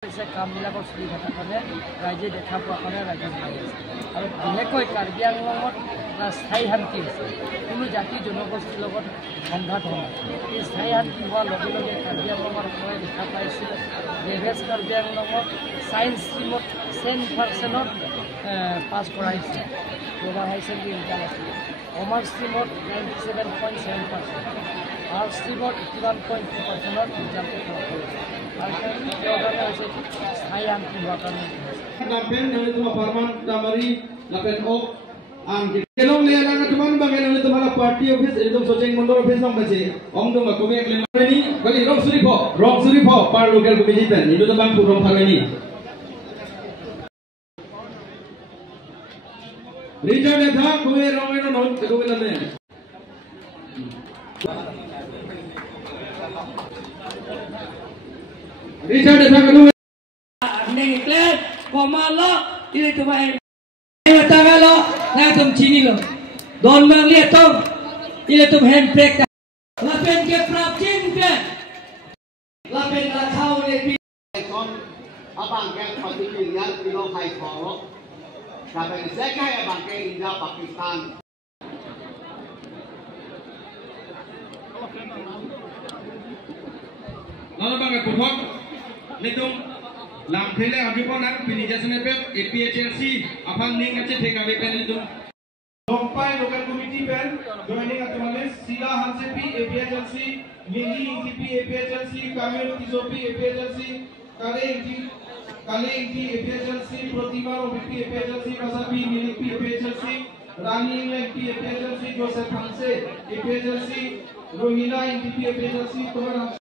কামবিলাকৰ চলি থকাৰ কাৰণে ৰাইজে দেখা পোৱা কাৰণে ৰাইজে জনাই আছে আৰু বিশেষকৈ কাৰ্বি আংলঙত স্থায়ী শান্তি আছে কোনো জাতি জনগোষ্ঠীৰ লগত সংঘাত হোৱা এই স্থায়ী শান্তি হোৱাৰ লগে লগে কাৰ্বি আংলঙৰ মই দেখা পাইছোঁ যে কাৰ্বি আংলঙত ছায়েন্স ষ্ট্ৰীমত 100% পাছ কৰাইছে গ্ল'বেল হাই ছেকেণ্ডেৰী ৰিজাল্ট আছিলে কমাৰ্চ ষ্ট্ৰীমত 97.7%, আৰ্টছ ষ্ট্ৰীমত 81.2% ৰিজাল্ট পোৱা কৰিছে স্থায়ী শান্তি হোৱাৰ কাৰণে Lapen yang itu farman damari lapen ok ang kelong le lang teman bagian itu malah party office itu soceng mondor office nang bace om dong aku mek le ni kali rock suri pho par local committee pen itu to bang purom phagani Richard tha kowe rong eno non ko le me Richard tha ko Nengklet, komalo, ini tu main. Ini tagalo, nak tum cini lo. Don bang lihat tum, ini tum handbrake. Lapen ke prapcin ke, lapen lakau ni. Kon, abang ke pati India, kilo kai koro. Lapen sekai abang ke India Pakistan. Lalu bang ke pupok, ni tum Lam thele abhi ko nak pinijasne pe APHLC afan ning ache theka be pen itu Lompai local committee pen joining atmale Sila Hansepi APHLC Mili ITP APHLC Kamil Tizopi APHLC Kale Inti APHLC Protima OPP APHLC Kasapi Milipi APHLC Rani MP APHLC Joseph Hanse APHLC Rohila ITP APHLC Tomar